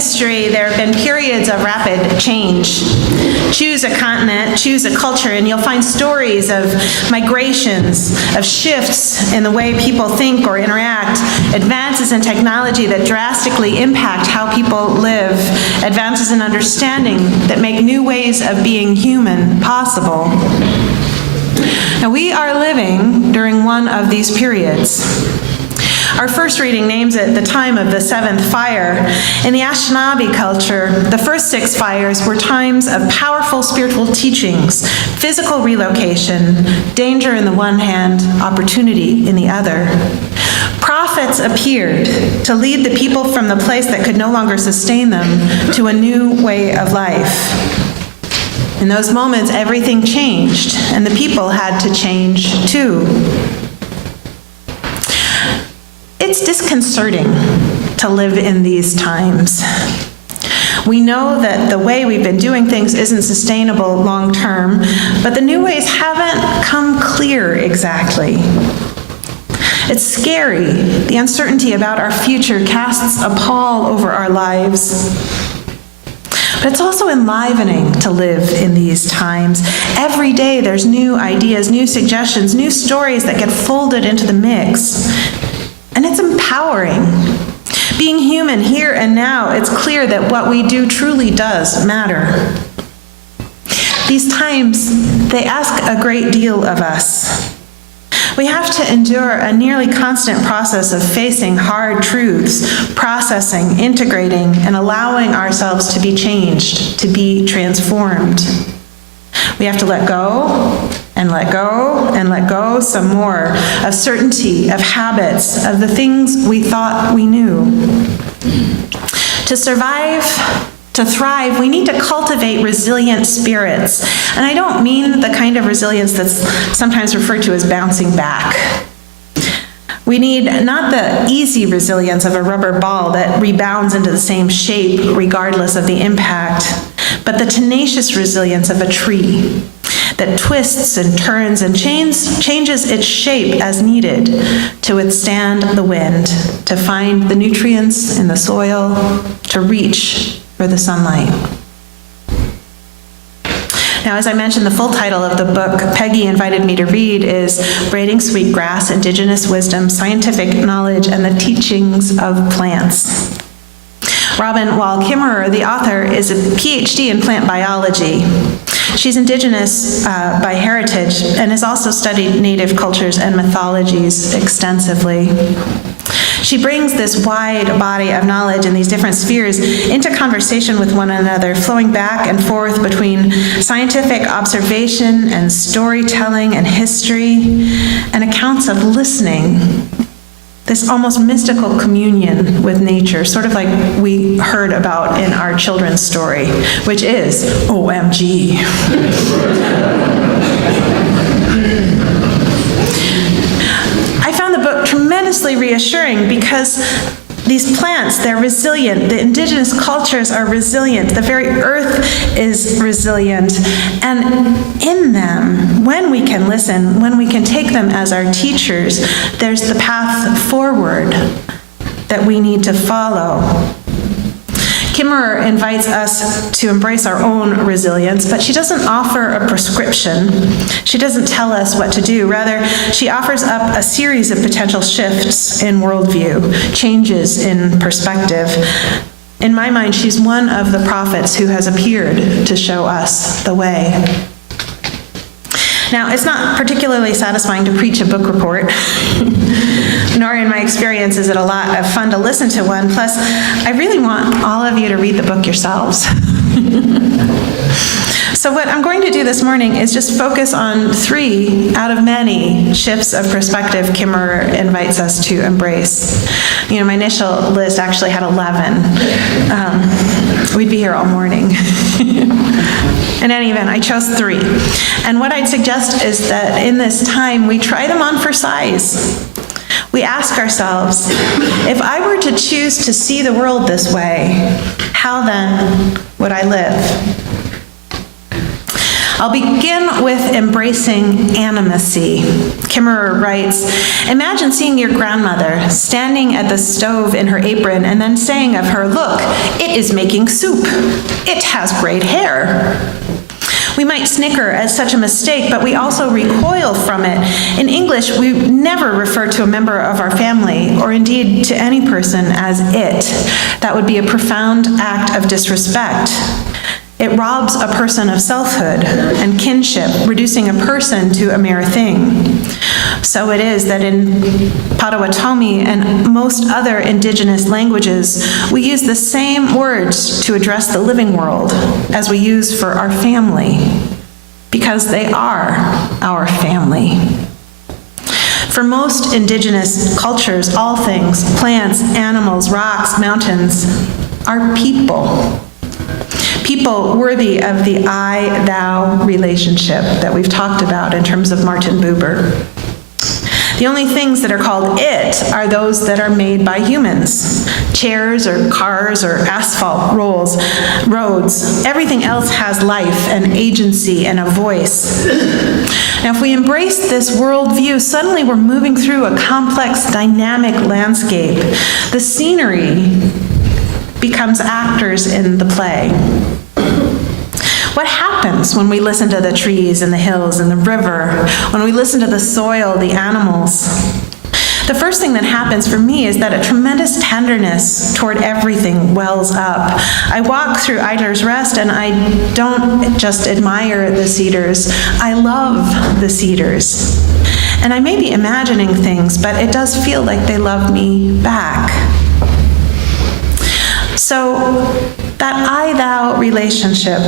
history, there have been periods of rapid change. Choose a continent, choose a culture, and you'll find stories of migrations, of shifts in the way people think or interact, advances in technology that drastically impact how people live, advances in understanding that make new ways of being human possible. Now, we are living during one of these periods. Our first reading names it the time of the seventh fire. In the Anishinaabe culture, the first 6 fires were times of powerful spiritual teachings, physical relocation, danger in the one hand, opportunity in the other. Prophets appeared to lead the people from the place that could no longer sustain them to a new way of life. In those moments, everything changed, and the people had to change too. It's disconcerting to live in these times. We know that the way we've been doing things isn't sustainable long term, but the new ways haven't come clear exactly. It's scary. The uncertainty about our future casts a pall over our lives. But it's also enlivening to live in these times. Every day there's new ideas, new suggestions, new stories that get folded into the mix. And it's empowering. Being human here and now, it's clear that what we do truly does matter. These times, they ask a great deal of us. We have to endure a nearly constant process of facing hard truths, processing, integrating, and allowing ourselves to be changed, to be transformed. We have to let go, and let go, and let go some more of certainty, of habits, of the things we thought we knew. To survive, to thrive, we need to cultivate resilient spirits. And I don't mean the kind of resilience that's sometimes referred to as bouncing back. We need not the easy resilience of a rubber ball that rebounds into the same shape regardless of the impact, but the tenacious resilience of a tree that twists and turns and changes its shape as needed to withstand the wind, to find the nutrients in the soil, to reach for the sunlight. Now, as I mentioned, the full title of the book Peggy invited me to read is Braiding Sweetgrass, Indigenous Wisdom, Scientific Knowledge, and the Teachings of Plants. Robin Wall Kimmerer, the author, is a PhD in plant biology. She's Indigenous by heritage and has also studied native cultures and mythologies extensively. She brings this wide body of knowledge in these different spheres into conversation with one another, flowing back and forth between scientific observation and storytelling and history and accounts of listening. This almost mystical communion with nature, sort of like we heard about in our children's story, which is OMG. I found the book tremendously reassuring because these plants, they're resilient. The indigenous cultures are resilient. The very earth is resilient. And in them, when we can listen, when we can take them as our teachers, there's the path forward that we need to follow. Kimmerer invites us to embrace our own resilience, but she doesn't offer a prescription. She doesn't tell us what to do. Rather, she offers up a series of potential shifts in worldview, changes in perspective. In my mind, she's one of the prophets who has appeared to show us the way. Now, it's not particularly satisfying to preach a book report, nor in my experience is it a lot of fun to listen to one. Plus, I really want all of you to read the book yourselves. So what I'm going to do this morning is just focus on 3 out of many shifts of perspective Kimmerer invites us to embrace. My initial list actually had 11. We'd be here all morning. In any event, I chose 3. And what I'd suggest is that in this time, we try them on for size. We ask ourselves, if I were to choose to see the world this way, how then would I live? I'll begin with embracing animacy. Kimmerer writes, imagine seeing your grandmother standing at the stove in her apron and then saying of her, look, it is making soup. It has great hair. We might snicker at such a mistake, but we also recoil from it. In English, we never refer to a member of our family, or indeed to any person, as it. That would be a profound act of disrespect. It robs a person of selfhood and kinship, reducing a person to a mere thing. So it is that in Potawatomi and most other indigenous languages, we use the same words to address the living world as we use for our family, because they are our family. For most indigenous cultures, all things, plants, animals, rocks, mountains, are people. People worthy of the I-thou relationship that we've talked about in terms of Martin Buber. The only things that are called it are those that are made by humans. Chairs or cars or asphalt roads. Everything else has life and agency and a voice. Now, if we embrace this worldview, suddenly we're moving through a complex, dynamic landscape. The scenery becomes actors in the play. What happens when we listen to the trees and the hills and the river, when we listen to the soil, the animals? The first thing that happens for me is that a tremendous tenderness toward everything wells up. I walk through Idler's Rest and I don't just admire the cedars, I love the cedars. And I may be imagining things, but it does feel like they love me back. So that I-thou relationship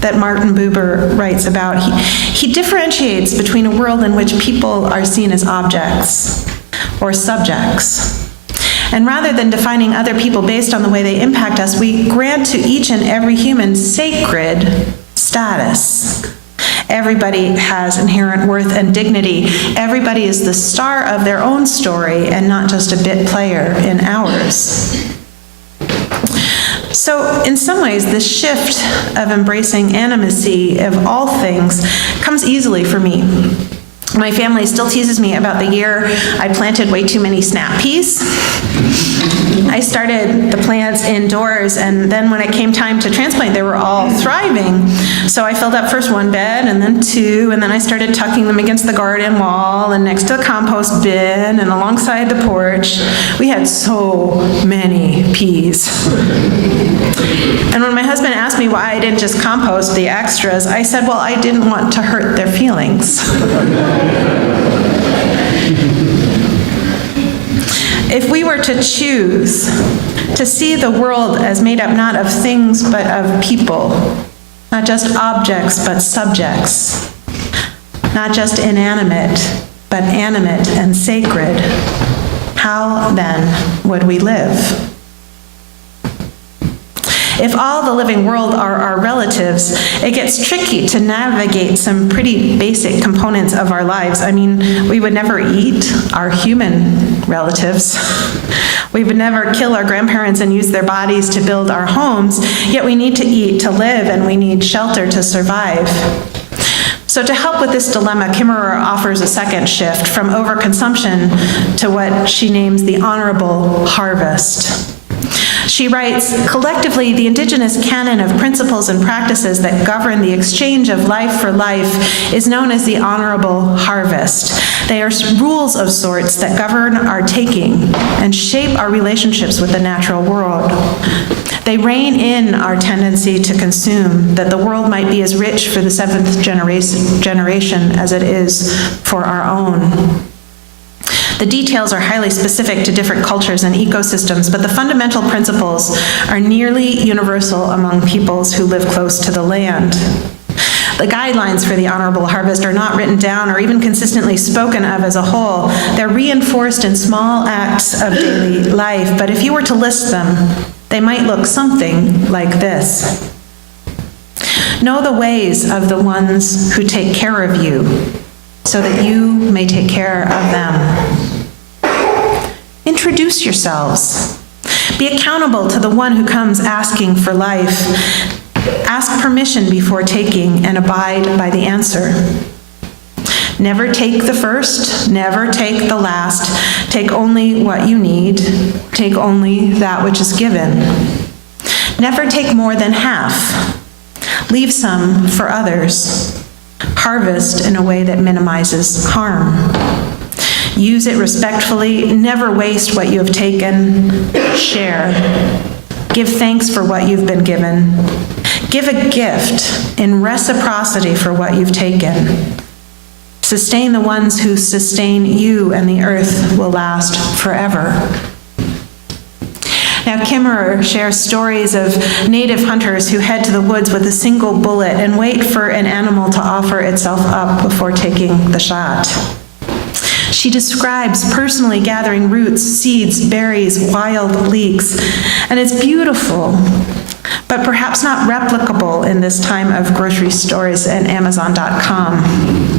that Martin Buber writes about, he differentiates between a world in which people are seen as objects or subjects. And rather than defining other people based on the way they impact us, we grant to each and every human sacred status. Everybody has inherent worth and dignity. Everybody is the star of their own story and not just a bit player in ours. So, in some ways, this shift of embracing animacy of all things comes easily for me. My family still teases me about the year I planted way too many snap peas. I started the plants indoors, and then when it came time to transplant, they were all thriving. So I filled up first one bed, and then two, and then I started tucking them against the garden wall and next to the compost bin and alongside the porch. We had so many peas. And when my husband asked me why I didn't just compost the extras, I said, well, I didn't want to hurt their feelings. If we were to choose to see the world as made up not of things but of people, not just objects but subjects, not just inanimate but animate and sacred, how then would we live? If all the living world are our relatives, it gets tricky to navigate some pretty basic components of our lives. I mean, we would never eat our human relatives. We would never kill our grandparents and use their bodies to build our homes, yet we need to eat to live and we need shelter to survive. So to help with this dilemma, Kimmerer offers a second shift from overconsumption to what she names the honorable harvest. She writes, collectively, the indigenous canon of principles and practices that govern the exchange of life for life is known as the honorable harvest. They are rules of sorts that govern our taking and shape our relationships with the natural world. They rein in our tendency to consume, that the world might be as rich for the seventh generation as it is for our own. The details are highly specific to different cultures and ecosystems, but the fundamental principles are nearly universal among peoples who live close to the land. The guidelines for the honorable harvest are not written down or even consistently spoken of as a whole. They're reinforced in small acts of daily life, but if you were to list them, they might look something like this. Know the ways of the ones who take care of you, so that you may take care of them. Introduce yourselves. Be accountable to the one who comes asking for life. Ask permission before taking and abide by the answer. Never take the first, never take the last. Take only what you need. Take only that which is given. Never take more than half. Leave some for others. Harvest in a way that minimizes harm. Use it respectfully. Never waste what you have taken. Share. Give thanks for what you've been given. Give a gift in reciprocity for what you've taken. Sustain the ones who sustain you, and the earth will last forever. Now, Kimmerer shares stories of native hunters who head to the woods with a single bullet and wait for an animal to offer itself up before taking the shot. She describes personally gathering roots, seeds, berries, wild leeks, and it's beautiful, but perhaps not replicable in this time of grocery stores and Amazon.com.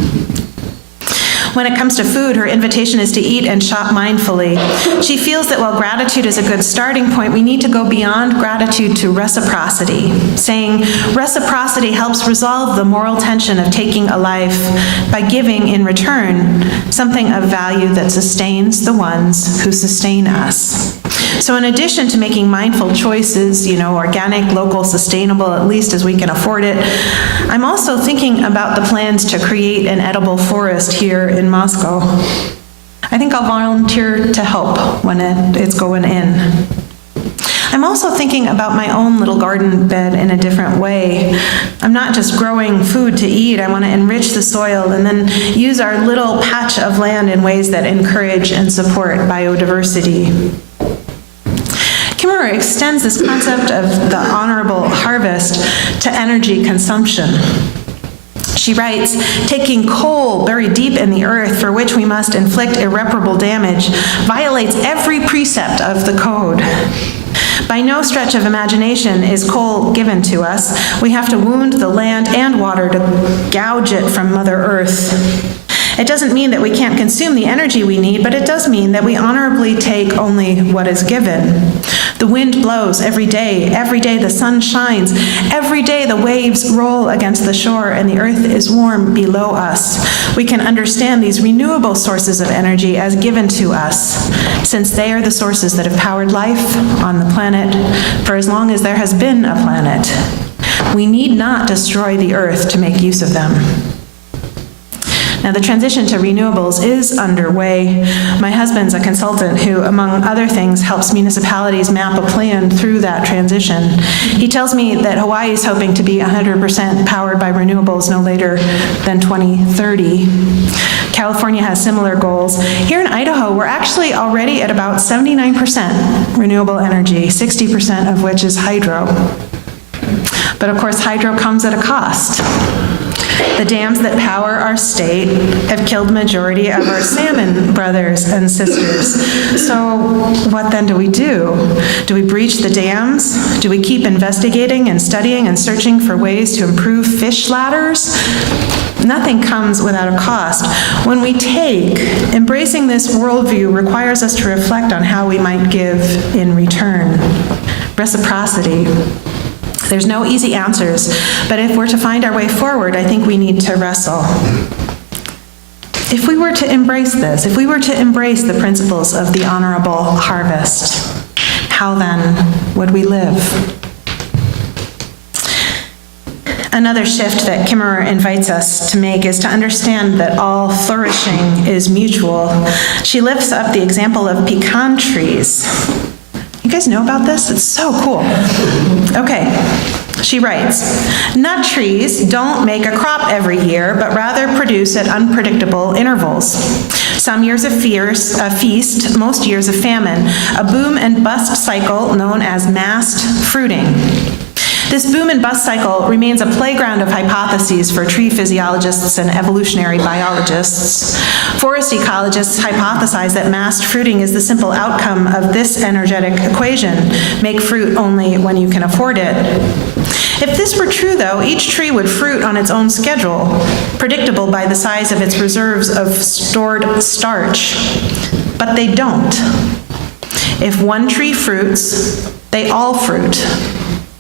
When it comes to food, her invitation is to eat and shop mindfully. She feels that while gratitude is a good starting point, we need to go beyond gratitude to reciprocity, saying reciprocity helps resolve the moral tension of taking a life by giving in return something of value that sustains the ones who sustain us. So in addition to making mindful choices, organic, local, sustainable, at least as we can afford it, I'm also thinking about the plans to create an edible forest here in Moscow. I think I'll volunteer to help when it's going in. I'm also thinking about my own little garden bed in a different way. I'm not just growing food to eat. I want to enrich the soil and then use our little patch of land in ways that encourage and support biodiversity. Kimmerer extends this concept of the honorable harvest to energy consumption. She writes, taking coal buried deep in the earth for which we must inflict irreparable damage violates every precept of the code. By no stretch of imagination is coal given to us. We have to wound the land and water to gouge it from Mother Earth. It doesn't mean that we can't consume the energy we need, but it does mean that we honorably take only what is given. The wind blows every day the sun shines, every day the waves roll against the shore and the earth is warm below us. We can understand these renewable sources of energy as given to us, since they are the sources that have powered life on the planet for as long as there has been a planet. We need not destroy the earth to make use of them. Now, the transition to renewables is underway. My husband's a consultant who, among other things, helps municipalities map a plan through that transition. He tells me that Hawaii is hoping to be 100% powered by renewables no later than 2030. California has similar goals. Here in Idaho, we're actually already at about 79% renewable energy, 60% of which is hydro. But of course, hydro comes at a cost. The dams that power our state have killed the majority of our salmon brothers and sisters. So what then do we do? Do we breach the dams? Do we keep investigating and studying and searching for ways to improve fish ladders? Nothing comes without a cost. When we take, embracing this worldview requires us to reflect on how we might give in return. Reciprocity. There's no easy answers, but if we're to find our way forward, I think we need to wrestle. If we were to embrace this, if we were to embrace the principles of the honorable harvest, how then would we live? Another shift that Kimmerer invites us to make is to understand that all flourishing is mutual. She lifts up the example of pecan trees. You guys know about this? It's so cool. Okay, she writes, nut trees don't make a crop every year, but rather produce at unpredictable intervals. Some years of feast, most years of famine, a boom and bust cycle known as massed fruiting. This boom and bust cycle remains a playground of hypotheses for tree physiologists and evolutionary biologists. Forest ecologists hypothesize that massed fruiting is the simple outcome of this energetic equation: make fruit only when you can afford it. If this were true, though, each tree would fruit on its own schedule, predictable by the size of its reserves of stored starch. But they don't. If one tree fruits, they all fruit.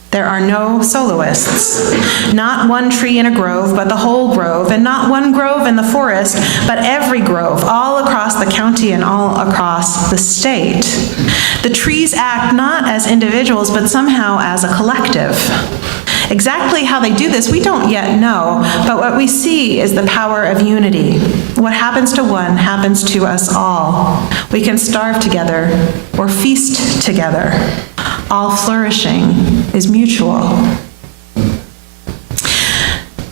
There are no soloists. Not one tree in a grove, but the whole grove, and not one grove in the forest, but every grove, all across the county and all across the state. The trees act not as individuals, but somehow as a collective. Exactly how they do this, we don't yet know, but what we see is the power of unity. What happens to one happens to us all. We can starve together or feast together. All flourishing is mutual.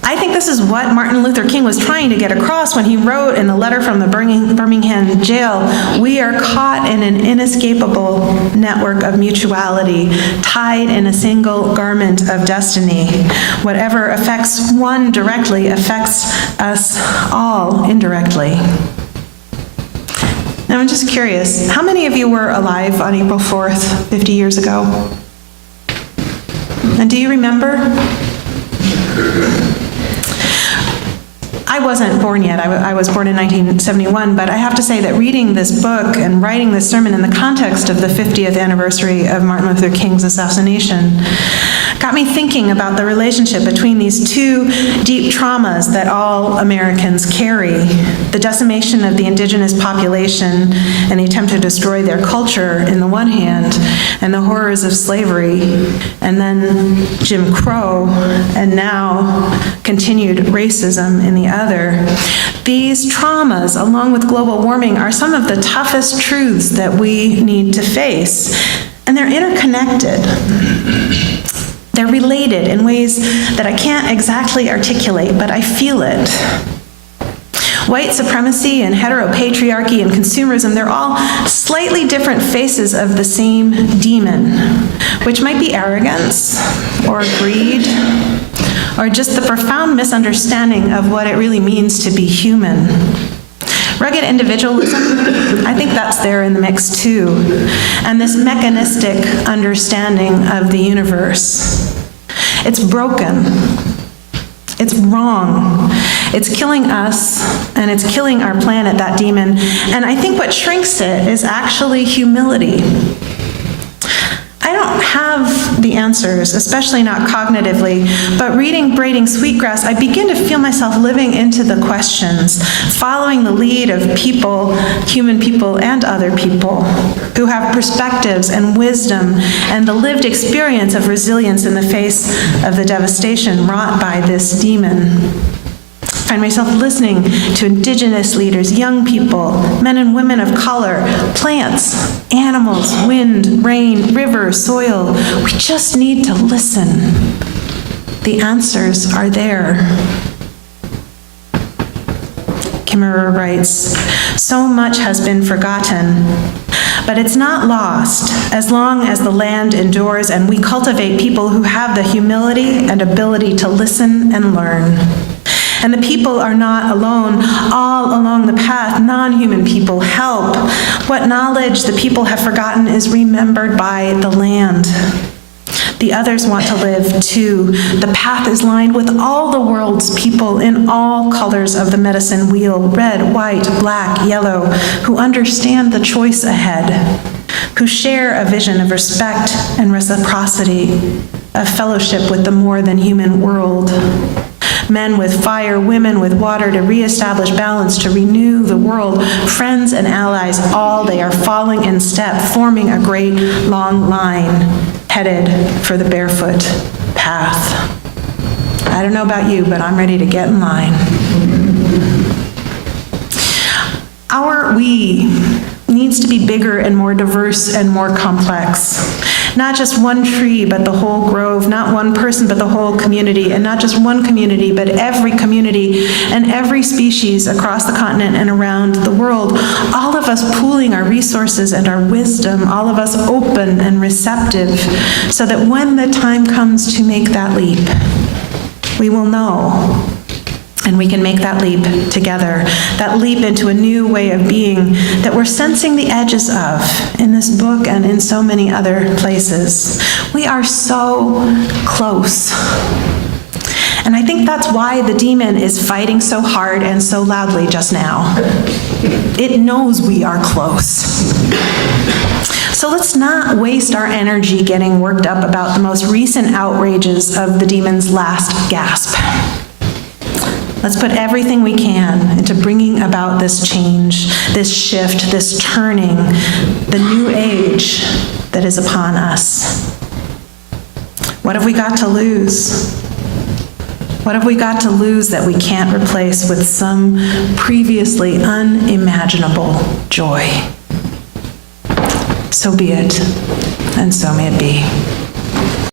I think this is what Martin Luther King was trying to get across when he wrote in the letter from the Birmingham jail, "We are caught in an inescapable network of mutuality, tied in a single garment of destiny. Whatever affects one directly affects us all indirectly." Now, I'm just curious, how many of you were alive on April 4th, 50 years ago? And do you remember? I wasn't born yet. I was born in 1971, but I have to say that reading this book and writing this sermon in the context of the 50th anniversary of Martin Luther King's assassination got me thinking about the relationship between these two deep traumas that all Americans carry: the decimation of the indigenous population and the attempt to destroy their culture in the one hand, and the horrors of slavery, and then Jim Crow, and now continued racism in the other. These traumas, along with global warming, are some of the toughest truths that we need to face, and they're interconnected. They're related in ways that I can't exactly articulate, but I feel it. White supremacy and heteropatriarchy and consumerism, they're all slightly different faces of the same demon, which might be arrogance or greed or just the profound misunderstanding of what it really means to be human. Rugged individualism, I think that's there in the mix too. And this mechanistic understanding of the universe. It's broken. It's wrong. It's killing us, and it's killing our planet, that demon. And I think what shrinks it is actually humility. I don't have the answers, especially not cognitively, but reading Braiding Sweetgrass, I begin to feel myself living into the questions, following the lead of people, human people and other people, who have perspectives and wisdom and the lived experience of resilience in the face of the devastation wrought by this demon. I find myself listening to indigenous leaders, young people, men and women of color, plants, animals, wind, rain, river, soil. We just need to listen. The answers are there. Kimmerer writes, "So much has been forgotten, but it's not lost as long as the land endures and we cultivate people who have the humility and ability to listen and learn. And the people are not alone. All along the path, non-human people help. What knowledge the people have forgotten is remembered by the land. The others want to live too. The path is lined with all the world's people in all colors of the medicine wheel, red, white, black, yellow, who understand the choice ahead, who share a vision of respect and reciprocity, of fellowship with the more than human world. Men with fire, women with water to reestablish balance, to renew the world, friends and allies, all they are falling in step, forming a great long line, headed for the barefoot path." I don't know about you, but I'm ready to get in line. Our we needs to be bigger and more diverse and more complex. Not just one tree, but the whole grove, not one person, but the whole community, and not just one community, but every community and every species across the continent and around the world. All of us pooling our resources and our wisdom, all of us open and receptive, so that when the time comes to make that leap, we will know. And we can make that leap together, that leap into a new way of being that we're sensing the edges of in this book and in so many other places. We are so close. And I think that's why the demon is fighting so hard and so loudly just now. It knows we are close. So let's not waste our energy getting worked up about the most recent outrages of the demon's last gasp. Let's put everything we can into bringing about this change, this shift, this turning, the new age that is upon us. What have we got to lose? What have we got to lose that we can't replace with some previously unimaginable joy? So be it, and so may it be.